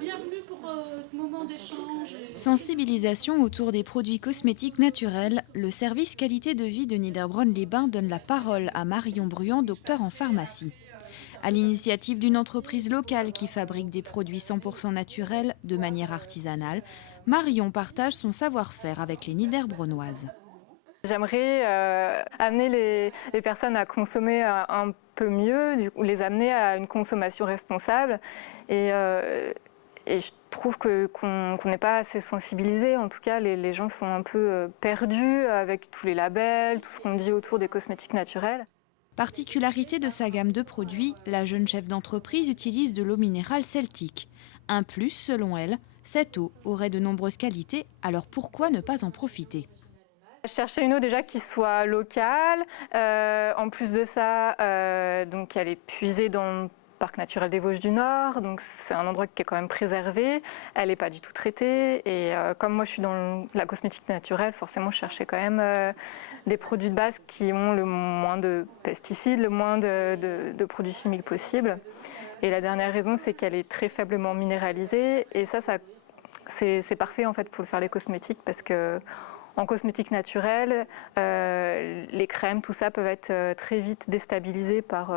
Bienvenue pour ce moment d'échange. Sensibilisation autour des produits cosmétiques naturels, le service qualité de vie de Niederbronn-les-Bains donne la parole à Marion Bruand, docteur en pharmacie. À l'initiative d'une entreprise locale qui fabrique des produits 100% naturels de manière artisanale, Marion partage son savoir-faire avec les Niederbronnoises. J'aimerais amener les personnes à consommer un peu mieux, les amener à une consommation responsable. Et je trouve qu'on n'est pas assez sensibilisés. En tout cas, les gens sont un peu perdus avec tous les labels, tout ce qu'on dit autour des cosmétiques naturels. Particularité de sa gamme de produits, la jeune chef d'entreprise utilise de l'eau minérale celtique. Un plus, selon elle, cette eau aurait de nombreuses qualités, alors pourquoi ne pas en profiter ? Je cherchais une eau déjà qui soit locale. En plus de ça, donc elle est puisée dans le parc naturel des Vosges du Nord, donc c'est un endroit qui est quand même préservé. Elle n'est pas du tout traitée et comme moi je suis dans la cosmétique naturelle, forcément je cherchais quand même des produits de base qui ont le moins de pesticides, le moins de produits chimiques possibles. Et la dernière raison, c'est qu'elle est très faiblement minéralisée et ça c'est parfait en fait pour faire les cosmétiques parce que en cosmétique naturelle, les crèmes, tout ça peuvent être très vite déstabilisées par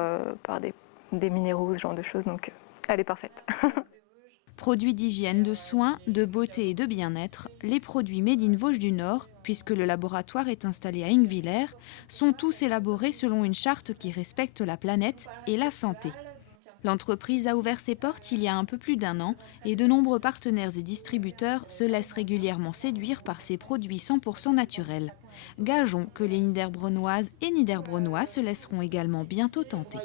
des minéraux, ce genre de choses, donc elle est parfaite. Produits d'hygiène, de soins, de beauté et de bien-être, les produits Made in Vosges du Nord, puisque le laboratoire est installé à Ingwiller, sont tous élaborés selon une charte qui respecte la planète et la santé. L'entreprise a ouvert ses portes il y a un peu plus d'1 an et de nombreux partenaires et distributeurs se laissent régulièrement séduire par ces produits 100% naturels. Gageons que les Niederbronnoises et Niederbronnois se laisseront également bientôt tenter.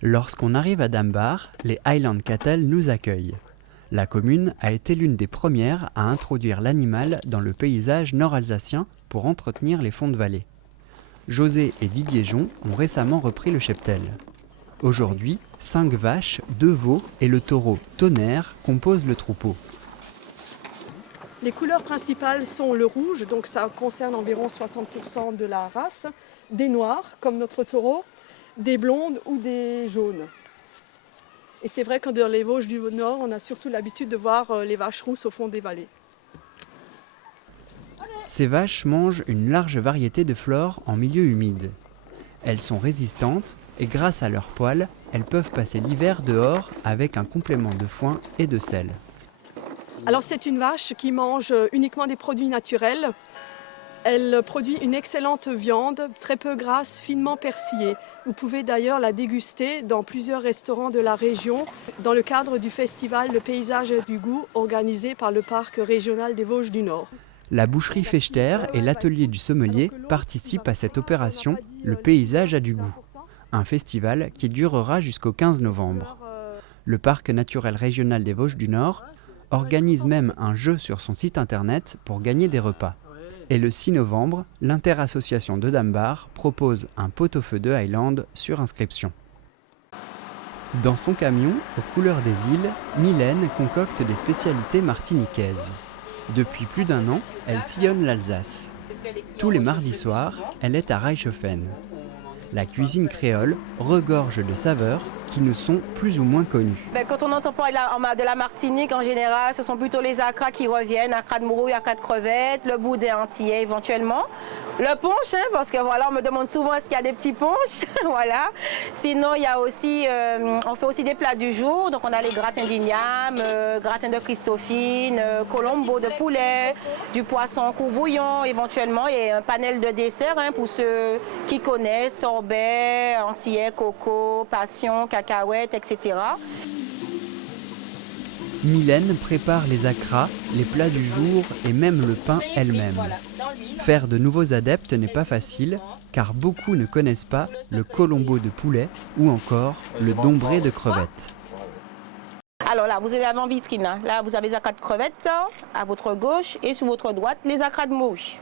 Lorsqu'on arrive à Dambar, les Highland Cattle nous accueillent. La commune a été l'une des premières à introduire l'animal dans le paysage nord-alsacien pour entretenir les fonds de vallée. José et Didier Jon ont récemment repris le cheptel. Aujourd'hui, 5 vaches, 2 veaux et le taureau Tonnerre composent le troupeau. Les couleurs principales sont le rouge, donc ça concerne environ 60% de la race, des noirs comme notre taureau, des blondes ou des jaunes. Et c'est vrai que dans les Vosges du Nord, on a surtout l'habitude de voir les vaches rousses au fond des vallées. Ces vaches mangent une large variété de flore en milieu humide. Elles sont résistantes et grâce à leurs poils, elles peuvent passer l'hiver dehors avec un complément de foin et de sel. Alors c'est une vache qui mange uniquement des produits naturels. Elle produit une excellente viande, très peu grasse, finement persillée. Vous pouvez d'ailleurs la déguster dans plusieurs restaurants de la région dans le cadre du festival Le Paysage du Goût organisé par le parc régional des Vosges du Nord. La boucherie Fechter et l'atelier du sommelier participent à cette opération Le Paysage a du goût, un festival qui durera jusqu'au 15 novembre. Le parc naturel régional des Vosges du Nord organise même un jeu sur son site internet pour gagner des repas. Et le 6 novembre, l'inter-association de Dambar propose un pot-au-feu de Highland sur inscription. Dans son camion, aux couleurs des îles, Mylène concocte des spécialités martiniquaises. Depuis plus d'1 an, elle sillonne l'Alsace. Tous les mardis soirs, elle est à Reichshofen. La cuisine créole regorge de saveurs qui nous sont plus ou moins connues. Quand on entend parler de la Martinique, en général, ce sont plutôt les acras qui reviennent, acras de morue, acras de crevettes, le boudin antillais éventuellement. Le punch, parce que voilà, on me demande souvent est-ce qu'il y a des petits punchs, voilà. Sinon, il y a aussi, on fait aussi des plats du jour, donc on a les gratins d'igname, gratins de Christophine, colombo de poulet, du poisson court-bouillon éventuellement, et un panel de desserts pour ceux qui connaissent, sorbet, antillais, coco, passion, cacahuètes, etc. Mylène prépare les acras, les plats du jour et même le pain elle-même. Faire de nouveaux adeptes n'est pas facile, car beaucoup ne connaissent pas le colombo de poulet ou encore le dombré de crevettes. Alors là, vous avez avant vitrine, là vous avez les acras de crevettes à votre gauche et sur votre droite les acras de morue.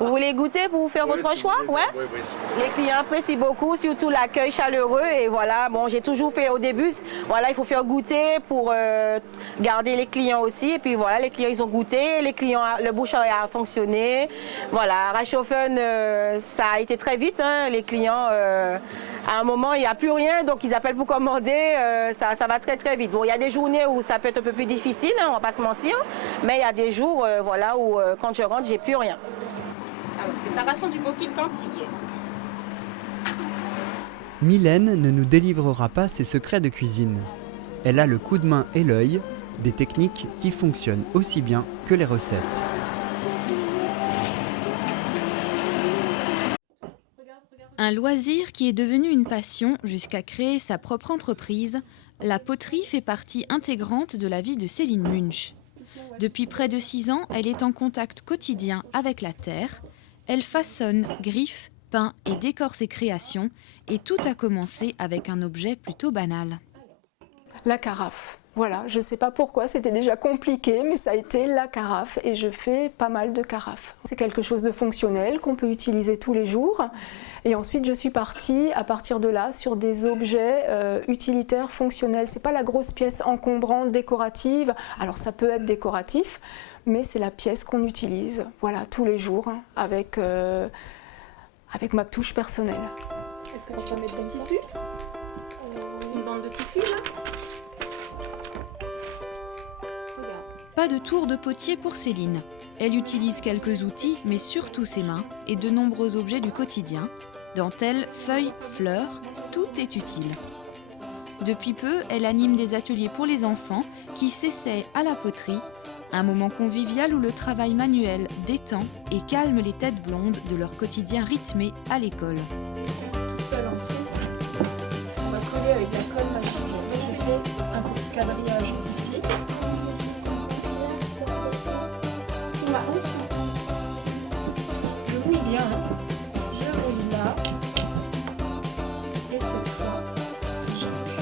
Vous voulez goûter pour faire votre choix? Ouais. Les clients apprécient beaucoup, surtout l'accueil chaleureux. Et voilà, bon, j'ai toujours fait au début, voilà, il faut faire goûter pour garder les clients aussi. Et puis voilà, les clients, ils ont goûté, les clients, le bouche a fonctionné. Voilà, Reichshofen, ça a été très vite, hein, les clients. À un moment, il n'y a plus rien, donc ils appellent pour commander, ça va très très vite. Bon, il y a des journées où ça peut être un peu plus difficile, hein, on ne va pas se mentir, mais il y a des jours voilà, où quand je rentre, j'ai plus rien. Alors, préparation du bokit d'antillais. Mylène ne nous délivrera pas ses secrets de cuisine. Elle a le coup de main et l'œil, des techniques qui fonctionnent aussi bien que les recettes. Un loisir qui est devenu une passion jusqu'à créer sa propre entreprise, la poterie fait partie intégrante de la vie de Céline Munch. Depuis près de 6 ans, elle est en contact quotidien avec la terre. Elle façonne, griffe, peint et décore ses créations, et tout a commencé avec un objet plutôt banal. La carafe. Voilà, je ne sais pas pourquoi, c'était déjà compliqué, mais ça a été la carafe et je fais pas mal de carafes. C'est quelque chose de fonctionnel qu'on peut utiliser tous les jours. Et ensuite, je suis partie à partir de là sur des objets utilitaires, fonctionnels. Ce n'est pas la grosse pièce encombrante, décorative. Alors ça peut être décoratif, mais c'est la pièce qu'on utilise voilà, tous les jours hein, avec ma touche personnelle. Est-ce que tu peux mettre des tissus? Une bande de tissus là? Pas de tour de potier pour Céline. Elle utilise quelques outils, mais surtout ses mains et de nombreux objets du quotidien. Dentelles, feuilles, fleurs, tout est utile. Depuis peu, elle anime des ateliers pour les enfants qui s'essaient à la poterie, un moment convivial où le travail manuel détend et calme les têtes blondes de leur quotidien rythmé à l'école. Toute seule ensuite, on va coller avec la colle machine. J'ai fait un petit quadrillage ici. Je roule bien, je roule là, et cette fois, j'appuie.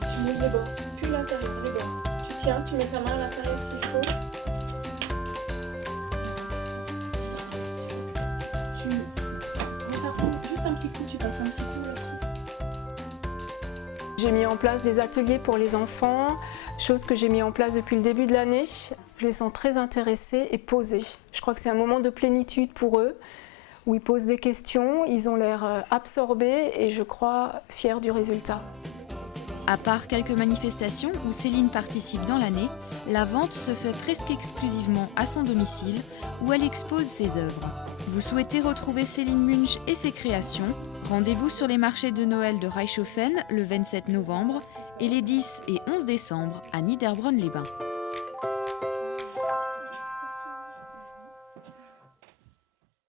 Tu mets les bords, puis l'intérieur, les bords. Tu tiens, tu mets ta main à l'intérieur s'il faut. Tu retardes juste un petit coup, tu passes un petit coup là-dessus. J'ai mis en place des ateliers pour les enfants, chose que j'ai mis en place depuis le début de l'année. Je les sens très intéressés et posés. Je crois que c'est un moment de plénitude pour eux, où ils posent des questions, ils ont l'air absorbés et je crois fiers du résultat. À part quelques manifestations où Céline participe dans l'année, la vente se fait presque exclusivement à son domicile, où elle expose ses œuvres. Vous souhaitez retrouver Céline Munch et ses créations? Rendez-vous sur les marchés de Noël de Reichshofen le 27 novembre et les 10 et 11 décembre à Niederbronn-les-Bains.